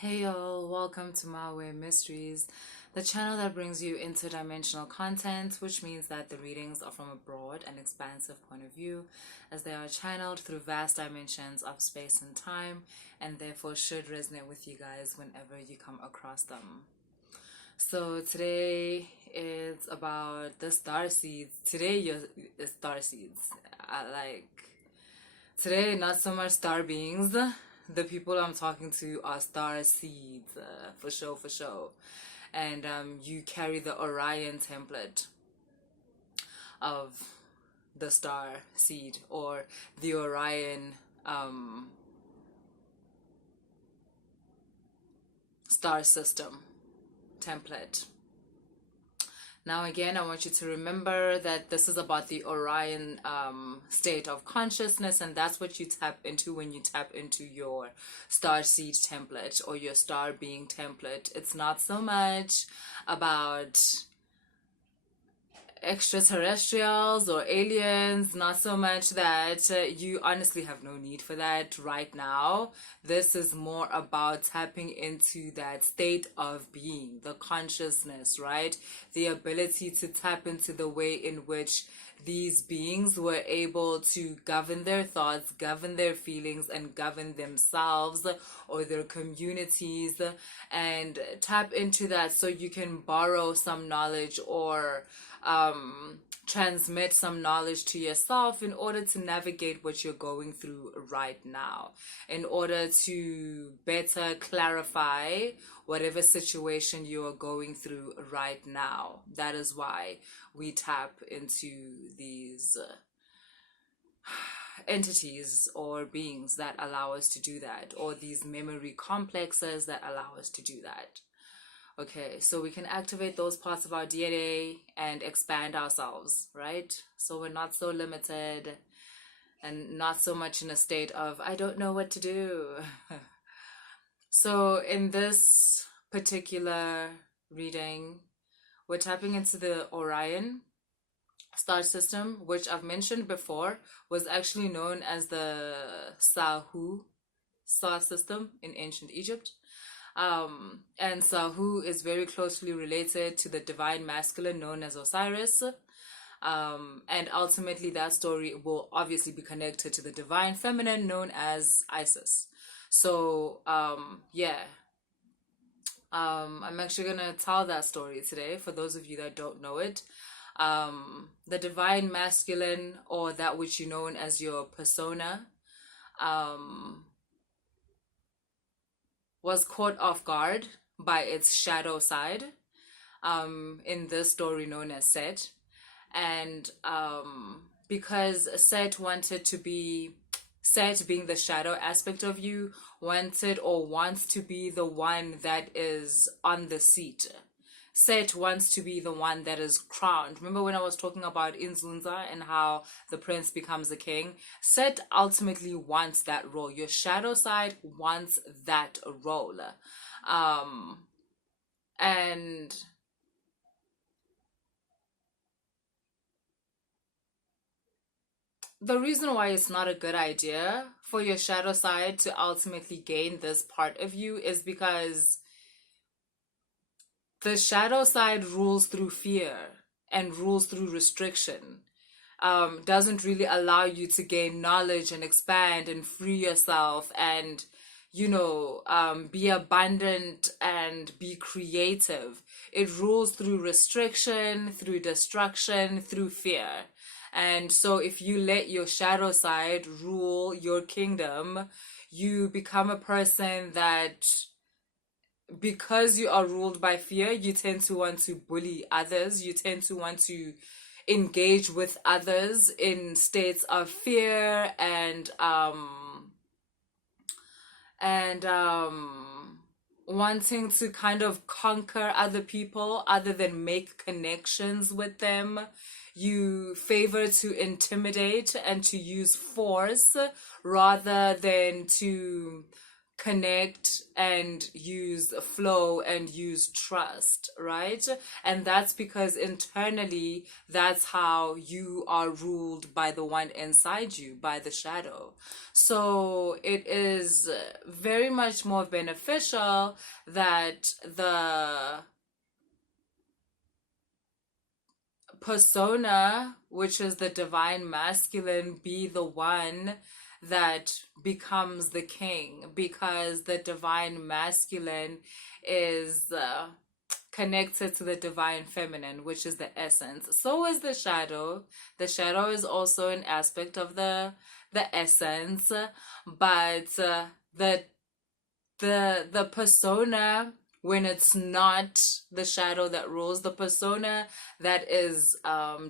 Hey y'all, welcome to My Way Mysteries, the channel that brings you interdimensional content, which means that the readings are from a broad and expansive point of view, as they are channeled through vast dimensions of space and time, and therefore should resonate with you guys whenever you come across them. So today it's about the star seeds. Today you're the star seeds. Today, not so much star beings. The people I'm talking to are star seeds, for sure, for sure. And you carry the Orion template of the star seed, or the Orion star system template. Now again, I want you to remember that this is about the Orion state of consciousness, and that's what you tap into when you tap into your Starseed template or your star being template. It's not so much about extraterrestrials or aliens, not so much that. You honestly have no need for that right now. This is more about tapping into that state of being, the consciousness, right? The ability to tap into the way in which these beings were able to govern their thoughts, govern their feelings, and govern themselves or their communities, and tap into that so you can borrow some knowledge or transmit some knowledge to yourself in order to navigate what you're going through right now, in order to better clarify whatever situation you are going through right now. That is why we tap into these entities or beings that allow us to do that, or these memory complexes that allow us to do that. Okay, so we can activate those parts of our DNA and expand ourselves, right? So we're not so limited and not so much in a state of, I don't know what to do. So in this particular reading, we're tapping into the Orion star system, which I've mentioned before was actually known as the Sahu star system in ancient Egypt. And Sahu is very closely related to the divine masculine known as Osiris. And ultimately that story will obviously be connected to the divine feminine known as Isis. So, yeah. I'm actually gonna tell that story today for those of you that don't know it. The divine masculine, or that which you know as your persona, was caught off guard by its shadow side in this story known as Set. And because Set wanted to be, Set being the shadow aspect of you, wanted or wants to be the one that is on the seat. Set wants to be the one that is crowned. Remember when I was talking about Nzunza and how the prince becomes the king? Set ultimately wants that role. Your shadow side wants that role. And the reason why it's not a good idea for your shadow side to ultimately gain this part of you is because the shadow side rules through fear and rules through restriction. Doesn't really allow you to gain knowledge and expand and free yourself and, be abundant and be creative. It rules through restriction, through destruction, through fear. And so if you let your shadow side rule your kingdom, you become a person that, because you are ruled by fear, you tend to want to bully others. You tend to want to engage with others in states of fear and wanting to kind of conquer other people other than make connections with them. You favor to intimidate and to use force rather than to connect and use flow and use trust, right? And that's because internally, that's how you are ruled by the one inside you, by the shadow. So it is very much more beneficial that the persona, which is the divine masculine, be the one that becomes the king, because the divine masculine is connected to the divine feminine, which is the essence. So is the shadow. The shadow is also an aspect of the essence, but the persona, when it's not the shadow that rules, the persona that is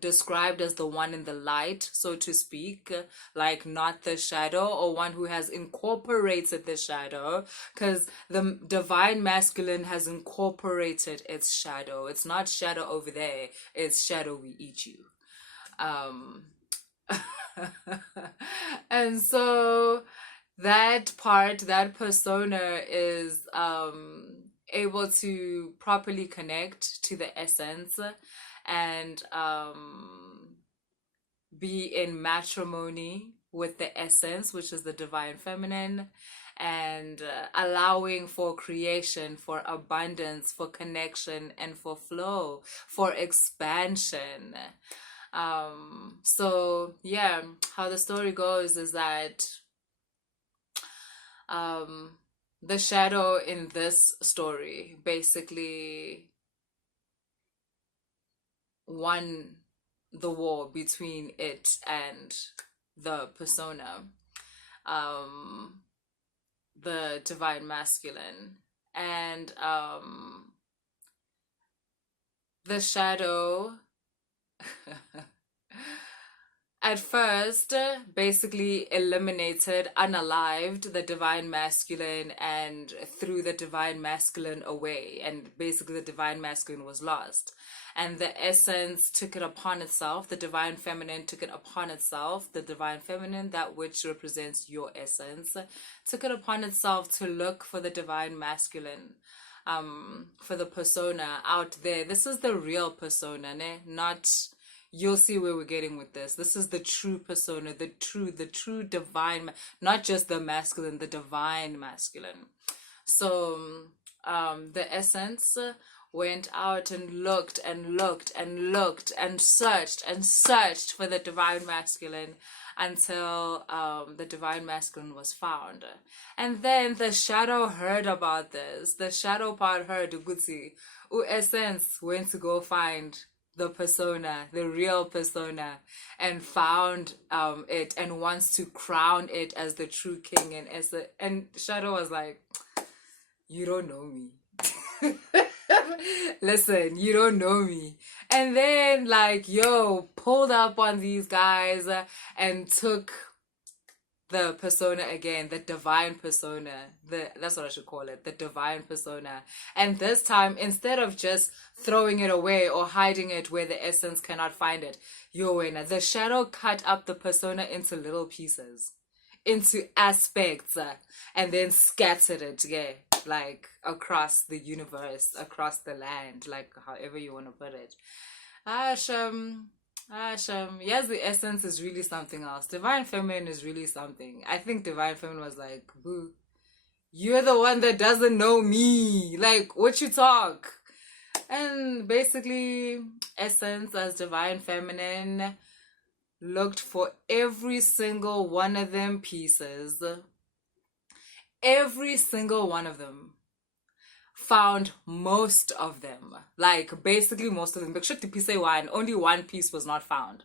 described as the one in the light, so to speak, like not the shadow, or one who has incorporated the shadow, because the divine masculine has incorporated its shadow. It's not shadow over there, it's shadow we eat you. And so that part, that persona is able to properly connect to the essence and be in matrimony with the essence, which is the divine feminine, and allowing for creation, for abundance, for connection, and for flow, for expansion. So yeah, how the story goes is that the shadow in this story basically won the war between it and the persona, the divine masculine. And the shadow at first basically eliminated, unalived the divine masculine, and threw the divine masculine away, and basically the divine masculine was lost. And the essence took it upon itself, the divine feminine took it upon itself, the divine feminine, that which represents your essence, took it upon itself to look for the divine masculine, for the persona out there. This is the real persona, ne? Not... You'll see where we're getting with this. This is the true persona, the true divine, not just the masculine, the divine masculine. So the essence went out and looked and looked and looked and searched for the divine masculine until the divine masculine was found. And then the shadow heard about this. The shadow part heard, Uguti, essence went to go find the persona, the real persona, and found it and wants to crown it as the true king. And Shadow was like, you don't know me. Listen, you don't know me. And then pulled up on these guys and took the persona again, the divine persona, that's what I should call it, the divine persona. And this time, instead of just throwing it away or hiding it where the essence cannot find it, the shadow cut up the persona into little pieces, into aspects, and then scattered it, across the universe, across the land, however you want to put it. Yes, the essence is really something else. Divine feminine is really something. I think divine feminine was like, boo, you're the one that doesn't know me. What you talk? And basically, essence as divine feminine looked for every single one of them pieces. Every single one of them. Found most of them, basically most of them. Only one piece was not found,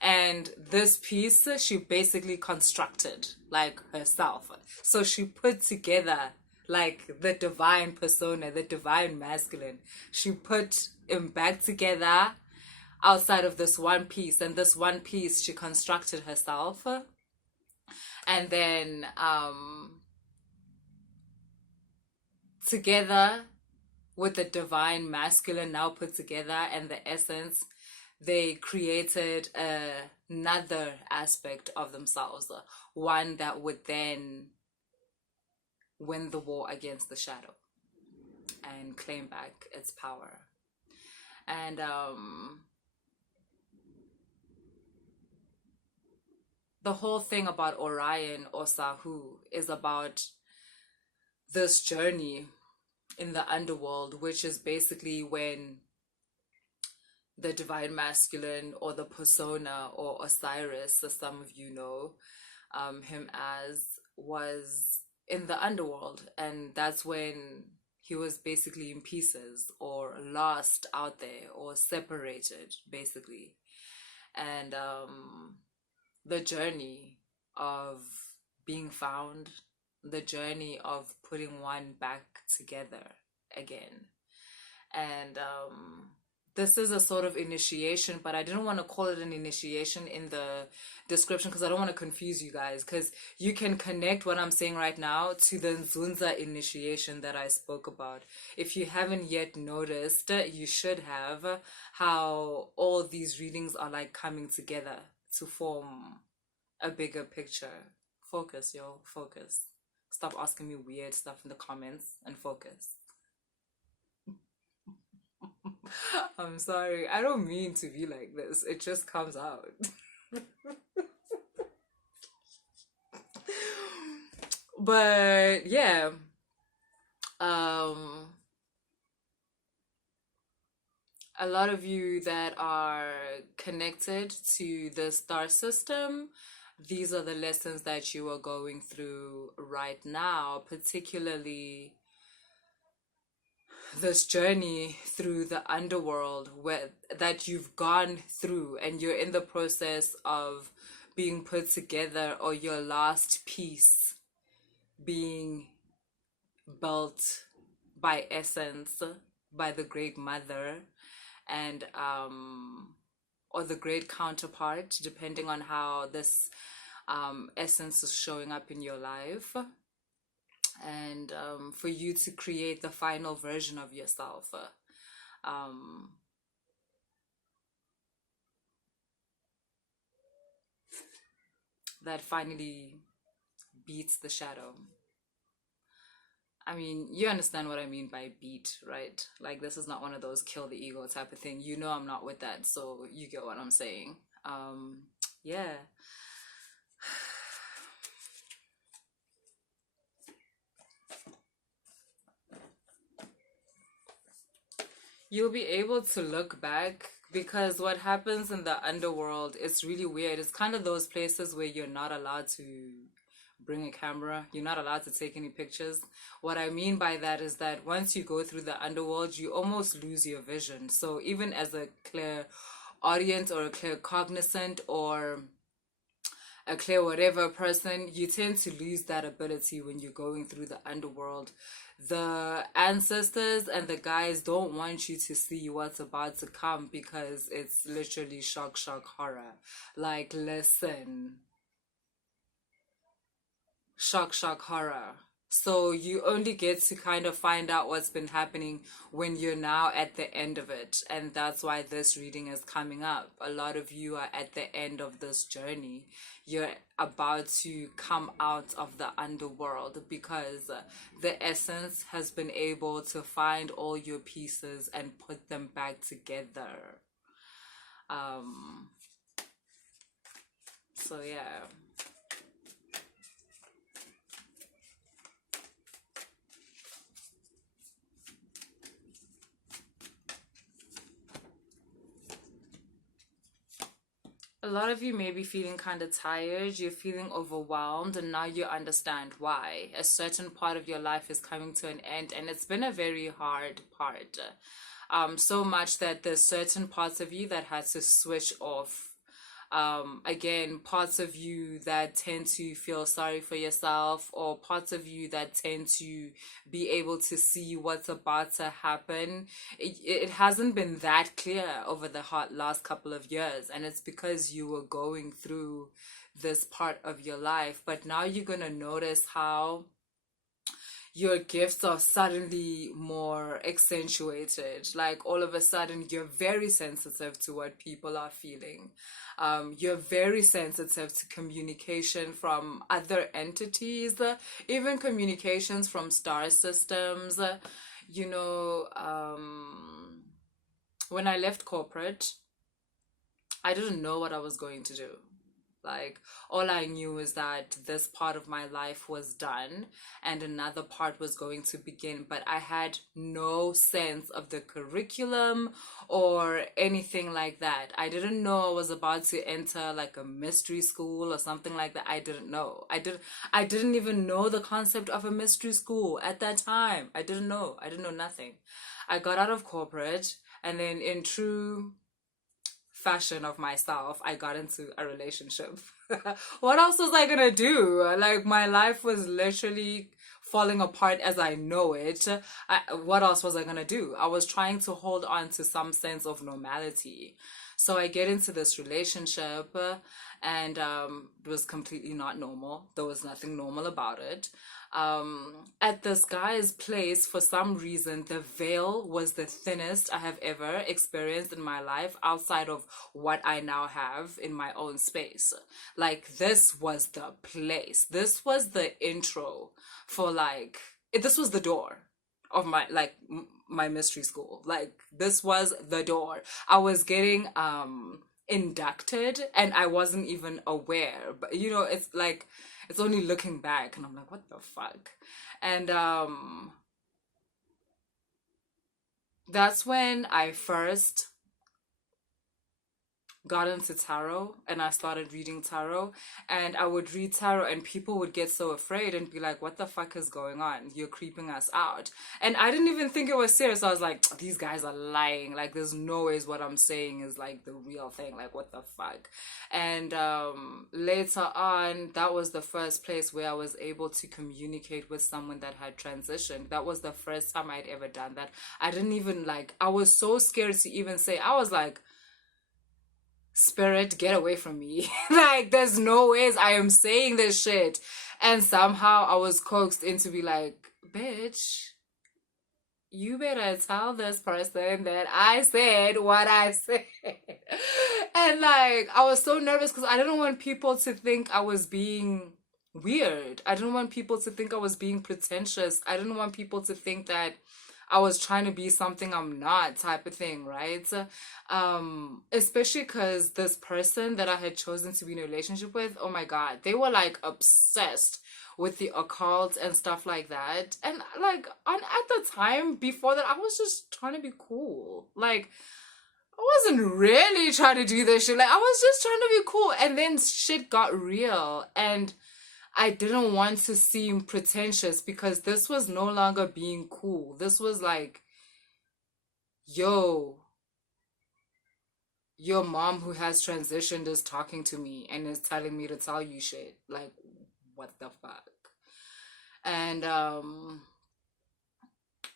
and this piece she basically constructed herself. So she put together the divine persona, the divine masculine. She put him back together outside of this one piece, and this one piece she constructed herself, and then together with the divine masculine now put together and the essence, they created another aspect of themselves, one that would then win the war against the shadow and claim back its power. And the whole thing about Orion or Sahu is about this journey in the underworld, which is basically when the divine masculine or the persona or Osiris, as some of you know him as, was in the underworld. And that's when he was basically in pieces or lost out there or separated, basically. And the journey of being found, the journey of putting one back together again. And this is a sort of initiation, but I didn't want to call it an initiation in the description because I don't want to confuse you guys, because you can connect what I'm saying right now to the Nzunza initiation that I spoke about. If you haven't yet noticed, you should have, how all these readings are like coming together to form a bigger picture. Focus, yo, focus. Stop asking me weird stuff in the comments and focus. I'm sorry, I don't mean to be like this, it just comes out. But yeah, a lot of you that are connected to the star system, these are the lessons that you are going through right now, particularly this journey through the underworld that you've gone through, and you're in the process of being put together, or your last piece being built by essence, by the great mother, and or the great counterpart, depending on how this essence is showing up in your life. And for you to create the final version of yourself, that finally beats the shadow. I mean, you understand what I mean by beat, right? Like, this is not one of those kill the ego type of thing. You know I'm not with that, so you get what I'm saying. Yeah. You'll be able to look back, because what happens in the underworld is really weird. It's kind of those places where you're not allowed to bring a camera. You're not allowed to take any pictures. What I mean by that is that once you go through the underworld, you almost lose your vision. So even as a clairaudient or a claircognizant or a clear whatever person, you tend to lose that ability when you're going through the underworld. The ancestors and the guys don't want you to see what's about to come, because it's literally shock horror. Like, listen, shock horror. So you only get to kind of find out what's been happening when you're now at the end of it. And that's why this reading is coming up. A lot of you are at the end of this journey. You're about to come out of the underworld, because the essence has been able to find all your pieces and put them back together. So yeah. A lot of you may be feeling kind of tired, you're feeling overwhelmed, and now you understand why. A certain part of your life is coming to an end, and it's been a very hard part. So much that there's certain parts of you that had to switch off. Again, parts of you that tend to feel sorry for yourself, or parts of you that tend to be able to see what's about to happen. It hasn't been that clear over the last couple of years, and it's because you were going through this part of your life. But now you're going to notice how your gifts are suddenly more accentuated. Like all of a sudden, you're very sensitive to what people are feeling. You're very sensitive to communication from other entities, even communications from star systems. You know, when I left corporate, I didn't know what I was going to do. Like, all I knew is that this part of my life was done and another part was going to begin, but I had no sense of the curriculum or anything like that. I didn't know I was about to enter like a mystery school or something like that. I didn't know. I didn't even know the concept of a mystery school at that time. I didn't know. I didn't know nothing. I got out of corporate, and then in true fashion of myself, I got into a relationship. What else was I gonna do? Like, my life was literally falling apart as I know it. What else was I gonna do? I was trying to hold on to some sense of normality. So I get into this relationship, and it was completely not normal. There was nothing normal about it. At this guy's place, for some reason, the veil was the thinnest I have ever experienced in my life outside of what I now have in my own space. Like, this was the place. This was the intro for, like, this was the door of my, like, my mystery school. Like, this was the door. I was getting inducted and I wasn't even aware. But you know, it's like, it's only looking back and I'm like, what the fuck? And that's when I first got into tarot and I started reading tarot, and I would read tarot and people would get so afraid and be like, what the fuck is going on? You're creeping us out. And I didn't even think it was serious. I was like, these guys are lying. Like, there's no ways what I'm saying is like the real thing. Like, what the fuck? And later on, that was the first place where I was able to communicate with someone that had transitioned. That was the first time I'd ever done that. I didn't even, like, I was so scared to even say. I was like, spirit, get away from me. Like, there's no ways I am saying this shit. And somehow I was coaxed into be like, bitch, you better tell this person that I said what I said. And like, I was so nervous because I didn't want people to think I was being weird. I didn't want people to think I was being pretentious. I didn't want people to think that I was trying to be something I'm not, type of thing, right? Especially because this person that I had chosen to be in a relationship with, oh my God, they were like obsessed with the occult and stuff like that. And like, at the time before that, I was just trying to be cool. Like, I wasn't really trying to do this shit. Like, I was just trying to be cool. And then shit got real. And I didn't want to seem pretentious because this was no longer being cool. This was like, yo, your mom who has transitioned is talking to me and is telling me to tell you shit. Like, what the fuck? And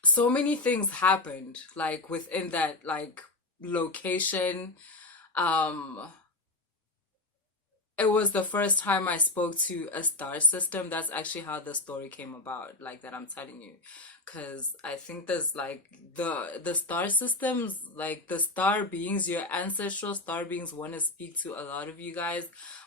so many things happened, like, within that, like, location. It was the first time I spoke to a star system. That's actually how the story came about, like, that I'm telling you. Because I think there's, like, the star systems, like, the star beings, your ancestral star beings want to speak to a lot of you guys.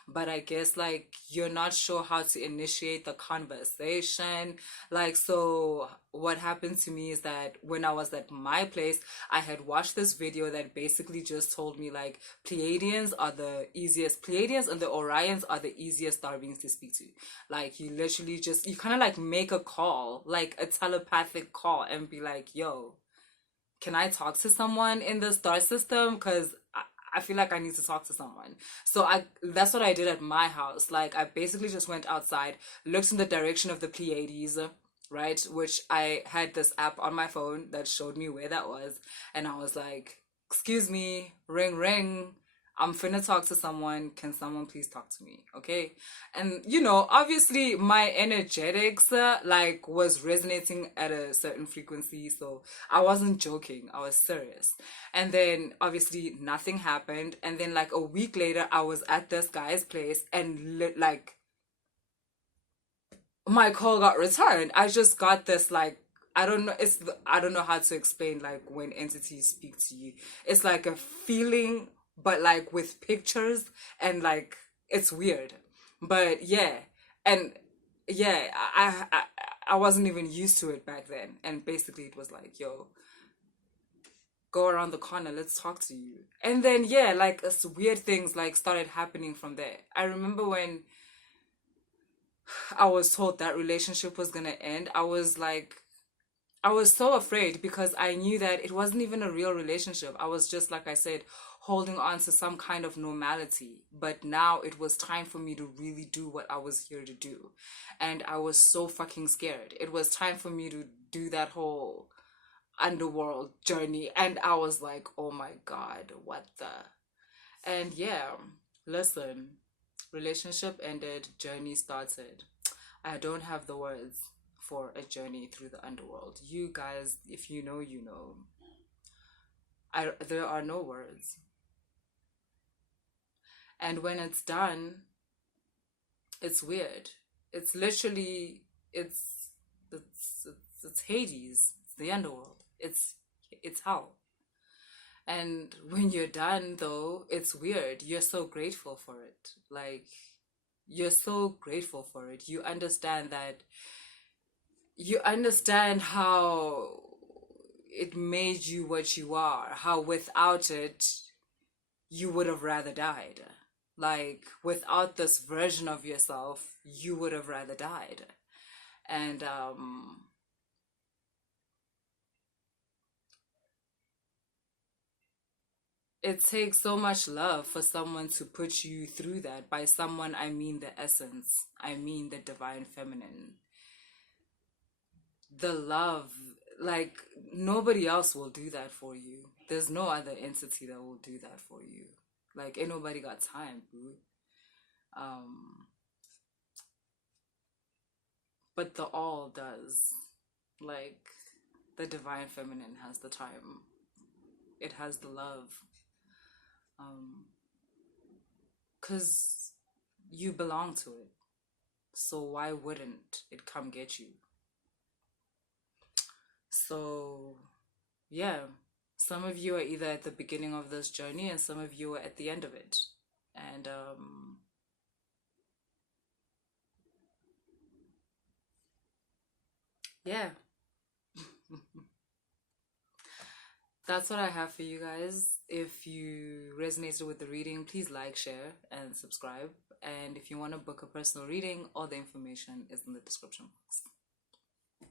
But I guess, like, you're not sure how to initiate the conversation. Like, so what happened to me is that when I was at my place, I had watched this video that basically just told me, like, Pleiadians and the Orions are the easiest star beings to speak to. Like, you literally just, you kind of like make a call, like a telepathic call, and be like, yo, can I talk to someone in the star system? Because I feel like I need to talk to someone. So that's what I did at my house. Like, I basically just went outside, looked in the direction of the Pleiades, right? Which I had this app on my phone that showed me where that was. And I was like, excuse me, ring, ring. I'm finna talk to someone. Can someone please talk to me? Okay. And, you know, obviously my energetics, like, was resonating at a certain frequency. So I wasn't joking. I was serious. And then obviously nothing happened. And then like a week later, I was at this guy's place and like, my call got returned. I just got this like, I don't know how to explain like when entities speak to you. It's like a feeling, but like with pictures, and like it's weird. But yeah, and yeah, I wasn't even used to it back then, and basically it was like, yo, go around the corner, let's talk to you. And then yeah, like weird things like started happening from there. I remember when I was told that relationship was gonna end, I was like, I was so afraid because I knew that it wasn't even a real relationship. I was just, like I said, holding on to some kind of normality. But now it was time for me to really do what I was here to do. And I was so fucking scared. It was time for me to do that whole underworld journey. And I was like, oh my God, what the? And yeah, listen, relationship ended, journey started. I don't have the words for a journey through the underworld. You guys, if you know, you know. There are no words. And when it's done, it's weird. It's literally, it's Hades. It's the underworld. It's hell. And when you're done, though, it's weird. You're so grateful for it. Like, you're so grateful for it. You understand how it made you what you are, how without it, you would have rather died. Like, without this version of yourself, you would have rather died. And it takes so much love for someone to put you through that. By someone, I mean the essence, I mean the divine feminine. The love, like, nobody else will do that for you. There's no other entity that will do that for you. Like, ain't nobody got time, boo. Um, but the all does. Like, the divine feminine has the time. It has the love. Um, 'Cause you belong to it. So why wouldn't it come get you? So, yeah, some of you are either at the beginning of this journey and some of you are at the end of it. And yeah, that's what I have for you guys. If you resonated with the reading, please like, share, and subscribe. And if you want to book a personal reading, all the information is in the description box.